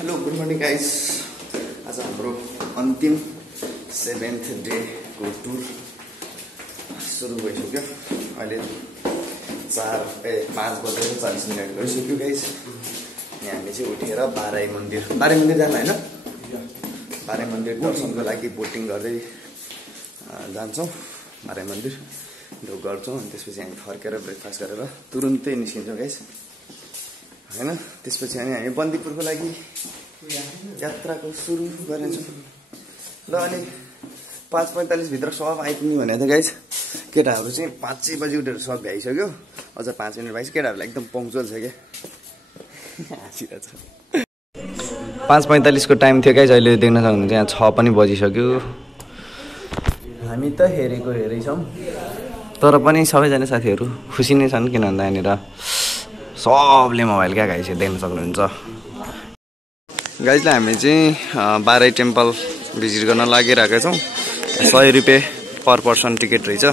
Hello good morning guys. आज हाम्रो अन्तिम 7th डे को टुर सुरु भइसक्यो। अहिले 5:40 गइसक्यो गाइस। यहाँ हामी चाहिँ उठेर बाराई मन्दिर जानु हैन, बाराई मन्दिर दर्शनको लागि बोटिङ गर्दै जान्छौँ। बाराई मन्दिर ढोक गर्छौँ अनि त्यसपछि हामी फर्केर ब्रेकफास्ट गरेर तुरुन्तै निस्किन्छौँ गाइस हैन। त्यसपछि हामी बन्दीपुरको लागि यात्राको सुरु गर्नेछौँ। ल अनि 5:45 भित्र सब आइपुग्नु भने त गाइस केटाहरू चाहिँ 5 बजी उठेर सब भ्याइसक्यो। अझ 5 मिनट भइस केटाहरूलाई एकदम पङ्क्चुअल छ क्या। हाँसिरहेछ। 5:45 को टाइम थियो गाइस। अहिले देख्न सक्नुहुन्छ यहाँ 6 पनि बजिसक्यो। हामी त हेरै छौँ तर पनि सबैजना साथीहरू खुसी नै छन् किन भन्दा यहाँनिर सबले मोबाइल क्या गाइस देख्न सक्नुहुन्छ। गाइसलाई हामी चाहिँ बाराई टेम्पल भिजिट गर्न लागिरहेका छौँ। 100 रुपियाँ पर पर्सन टिकट रहेछ।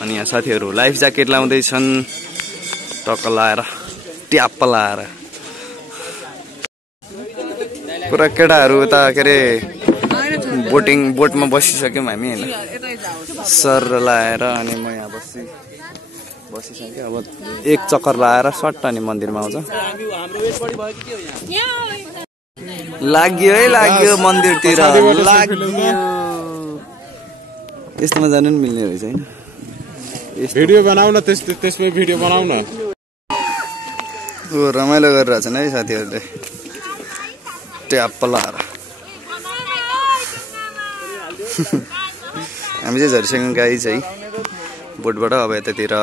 अनि यहाँ साथीहरू लाइफ ज्याकेट लाउँदैछन् टक्क लाएर ट्याप्प लाएर। पुरा केटाहरू उता के अरे बोटमा बसिसक्यौँ हामी होइन, सर लाएर। अनि म यहाँ बसिसक्यो। अब एक चक्कर लाएर सट्ट अनि मन्दिरमा आउँछ। लाग्यो है लाग्यो मन्दिरतिर लाग्यो। यस्तोमा जानु नि मिल्ने रहेछ हैन। भिडियो बनाऊ न, त्यसमै भिडियो बनाऊ न। ओ रमाइलो गरिरहेछन् है साथीहरूले ट्याप्प लाएर। हामी चाहिँ झरिसक्यौँ गाइस है बोटबाट। अब यतातिर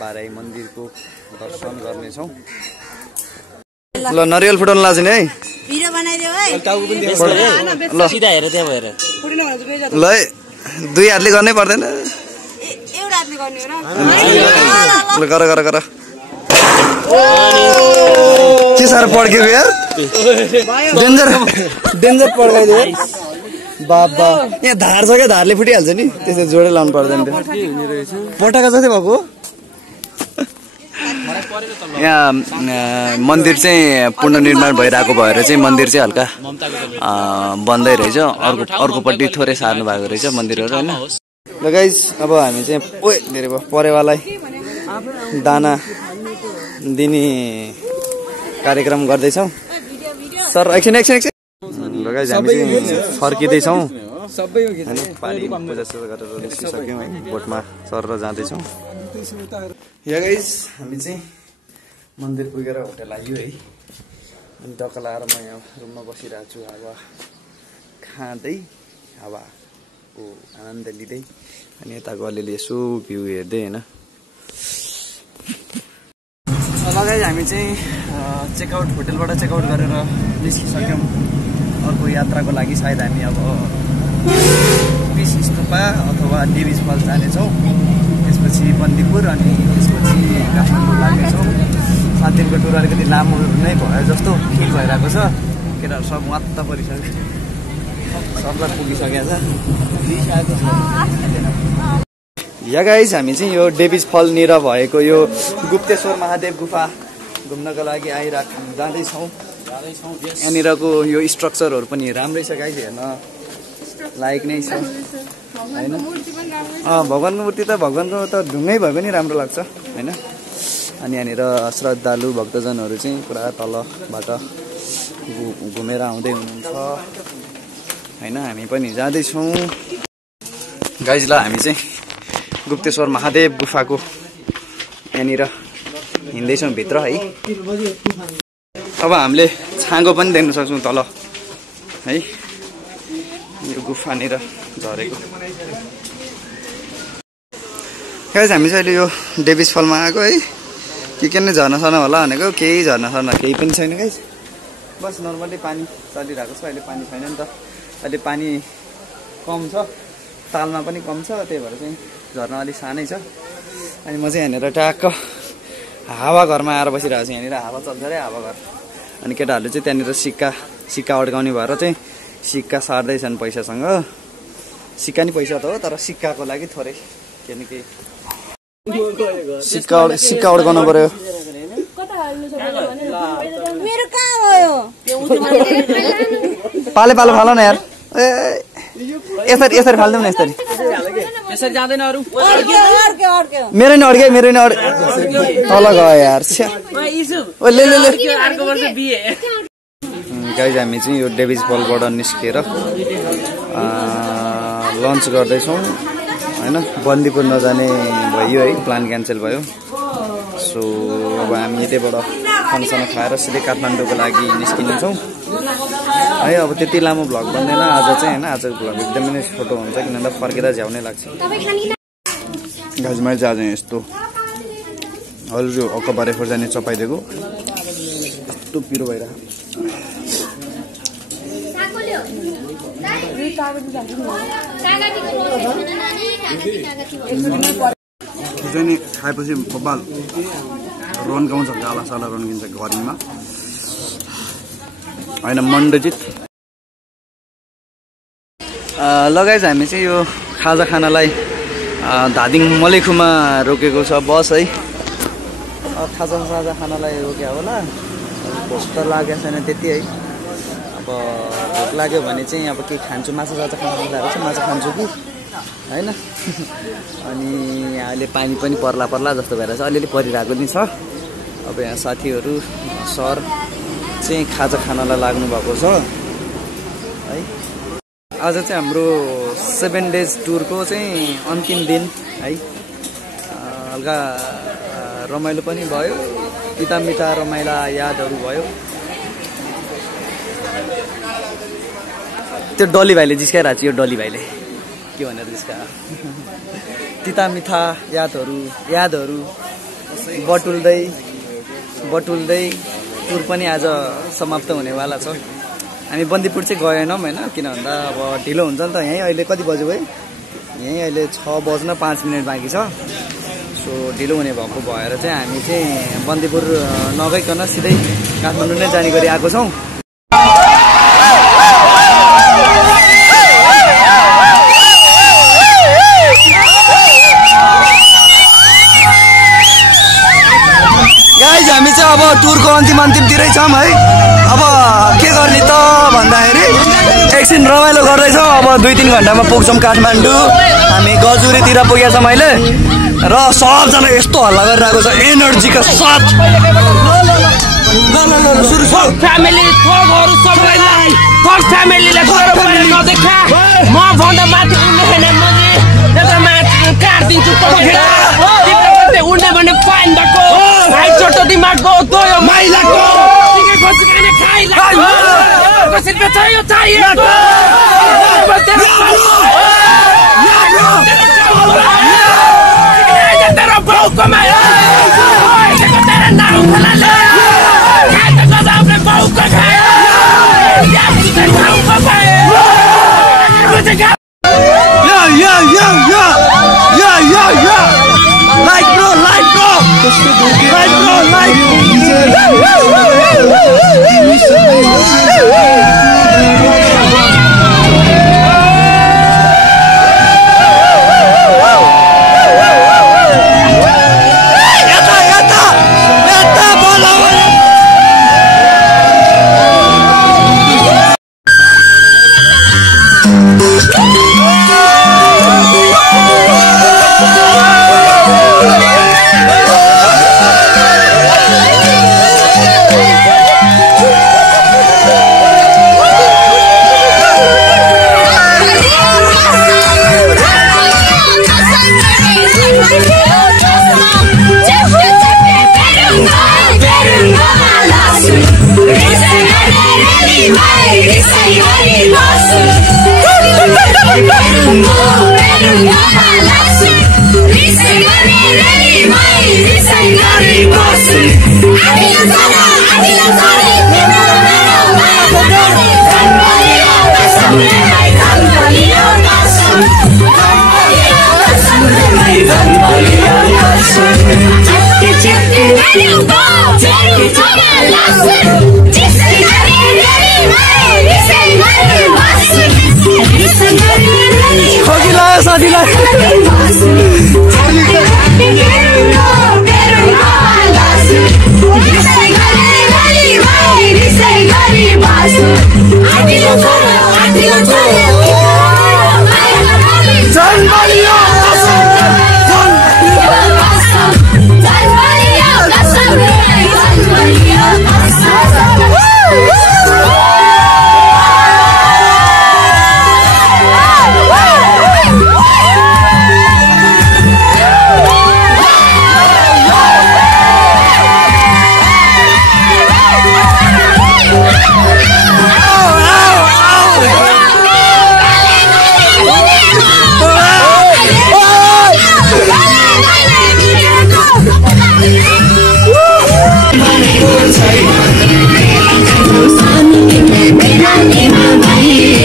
बाराई मन्दिरको दर्शन गर्नेछौँ। ल नरिवल फुटाउनु लाग्छ नि है। भिडियो बनाइदियो है। ल सिधा हेर त्यहाँ भएर। ल 2 हातले गर्नै पर्दैन। एउटा हातले गर्ने हो र। ल गर। के साह्रो पड्क्यो यार। डेन्जर पड्काइदियो बाबा। यहाँ धार छ क्या, धारले फुटिहाल्छ नि। त्यसै जोडै लाउनु पर्दैन। पटाका जस्तै भएको। यहाँ मन्दिर चाहिँ पुनर्निर्माण भइरहेको भएर चाहिँ मन्दिर चाहिँ हल्का बन्दै रहेछ। अर्कोपट्टि थोरै सार्नु भएको रहेछ मन्दिरहरू होइन। ल गाइस अब हामी चाहिँ धेरै भयो परेवालाई दाना दिने कार्यक्रम गर्दैछौँ। सर एकछिन। ल गाइस हामी चाहिँ फर्किँदैछौँ होइन। पानी पूजासुजा गरेर निस्किसक्यौँ है। बोटमा सरेर जाँदैछौँ। यहाँ गाइस हामी चाहिँ मन्दिर पुगेर होटल आयो है। अनि टक्क लाएर म यहाँ रुममा बसिरहेको छु हावा खाँदै हावाको आनन्द लिँदै। अनि यताको अलिअलि यसो भ्यू हेर्दै होइन। लगाइ हामी चाहिँ होटलबाट चेकआउट गरेर निस्किसक्यौँ अर्को यात्राको लागि। सायद हामी अब पिस स्तूपा अथवा डेभिज फल जानेछौँ। त्यसपछि बन्दीपुर अनि त्यसपछि काठमाडौँ लाग्नेछौँ। साथीहरूको टुर अलिकति लामो नै भयो जस्तो फिल भइरहेको छ। केटाहरू सब मात्त परिसक्यो, सबलाई पुगिसकेको छ। यहाँ गाइस हामी चाहिँ यो डेभिज फलनिर भएको यो गुप्तेश्वर महादेव गुफा घुम्नको लागि जाँदैछौँ। यहाँनिरको यो स्ट्रक्चरहरू पनि राम्रै छ गाइस, हेर्न लायक नै छ होइन। भगवान्को मूर्ति त भगवान्को त ढुङ्गै भए पनि राम्रो लाग्छ होइन। अनि यहाँनिर श्रद्धालु भक्तजनहरू चाहिँ पुरा तलबाट घुमेर आउँदै हुनुहुन्छ होइन। हामी पनि जाँदैछौँ गाइस। ल हामी चाहिँ गुप्तेश्वर महादेव गुफाको यहाँनिर हिँड्दैछौँ भित्र है। अब हामीले छाँगो पनि देख्न सक्छौँ तल है, यो गुफानिर झरेको। गाइस हामी चाहिँ अहिले यो डेभिज फलमा आएको है। के नै झर्न सर्न होला भनेको, केही झर्न सर्न केही पनि छैन गाइस। बस नर्मली पानी चलिरहेको छ। अहिले पानी छैन नि त, अहिले पानी कम छ, तालमा पनि कम छ। त्यही भएर चाहिँ झर्न अलिक सानै छ। अनि म चाहिँ यहाँनिर ट्याक्क हावा घरमा आएर बसिरहेको छु। यहाँनिर हावा चल्छ अरे हावा घर। अनि केटाहरूले चाहिँ त्यहाँनिर सिक्का अड्काउने भएर चाहिँ सिक्का सार्दैछन् पैसासँग। सिक्का नि पैसा त हो तर सिक्काको लागि थोरै किनकि सिक्का अड्काउनु पर्यो। मेरो कहाँ भयो पाले पालो फाल न यार ए यसरी यसरी फाल्दिउँ न यसरी यसरी जाँदैन अरू मेरो नि अड्के तल गयो यार ओ ले ले ले अर्को वर्ष बिहे गाइज हामी चाहिँ यो डेभिज फलबाट निस्केर लन्च गर्दैछौँ हैन बन्दीपुर नजाने भयो है प्लान क्यान्सल भयो सो अब हामी यतैबाट खानासाना खाएर सिधै काठमाडौँको लागि निस्किनेछौँ है अब त्यति लामो भ्लग बन्दैन आज चाहिँ हैन आजको भ्लग एकदमै नै छोटो हुन्छ किनभने फर्केर झ्याउनै लाग्छ गाइज मैले चाहिँ आज यस्तो हल्जो अक्कबारे खोर्जानी चपाइदिएको यस्तो पिरो भइरहेको नि खाएपछि बब्बाल रन्काउँछ गाला साला रन्किन्छ घरीमा होइन मण्डजित लगाइज हामी चाहिँ यो खाजा खानालाई धादिङ मलेखुमा रोकेको छ बस है खाजा साजा खानालाई रोक्यो होला भोक त लागेको छैन त्यति है अब भोक लाग्यो भने चाहिँ अब के खान्छु माछा साछा खान मन लागेको छ माछा खान्छु कि हैन अनि अहिले पानी पनि पर्ला जस्तो भएर चाहिँ अलिअलि परिरहेको नि छ अब यहाँ साथीहरू सर चाहिँ खाजा खानालाई लाग्नु भएको छ है आज चाहिँ हाम्रो 7 डेज टुरको चाहिँ अन्तिम दिन है हल्का रमाइलो पनि भयो पिता मिता रमाइला यादहरू भयो त्यो डली भाइले जिस्काइरहेको छ यो डली भाइले के भनेर जिस्का तिता मिठा यादहरू बटुल्दै टुर पनि आज समाप्त हुनेवाला छ हामी बन्दीपुर चाहिँ गएनौँ होइन किन भन्दा अब ढिलो हुन्छ नि त यहीँ अहिले कति बज्यो है यहीँ अहिले 6 बज्न 5 मिनट बाँकी छ सो ढिलो हुने भएको भएर चाहिँ हामी चाहिँ बन्दीपुर नगइकन सिधै काठमाडौँ नै जाने गरी आएको छौँ हामी चाहिँ अब टुरको अन्तिमतिरै छौँ है अब के गर्ने त भन्दाखेरि एकछिन रमाइलो गर्दैछौँ अब 2-3 घन्टामा पुग्छौँ काठमाडौँ हामी गजुरीतिर पुगेको छौँ अहिले र सबजना यस्तो हल्ला गरिरहेको छ एनर्जीको साथ फ्यामिली थोकहरु सबैलाई थोक फ्यामिलीले बरोबर नदेखा म भन्दा माथि उड्ने छैन मजे यता माथि काट्दिन्छु तपाईहरु उड्ने भने फाइन भएको भाइ छोटो दिमागको दोयो माइलाको सिके खोजी खाने खाइला कसरी बचायो चाहियो तेरा बाउ कमायो तेरा नाम खलाले खाए तो अपने बाउ को खाए या तेरे बाउ को खाए या like bro Say Terima kasih.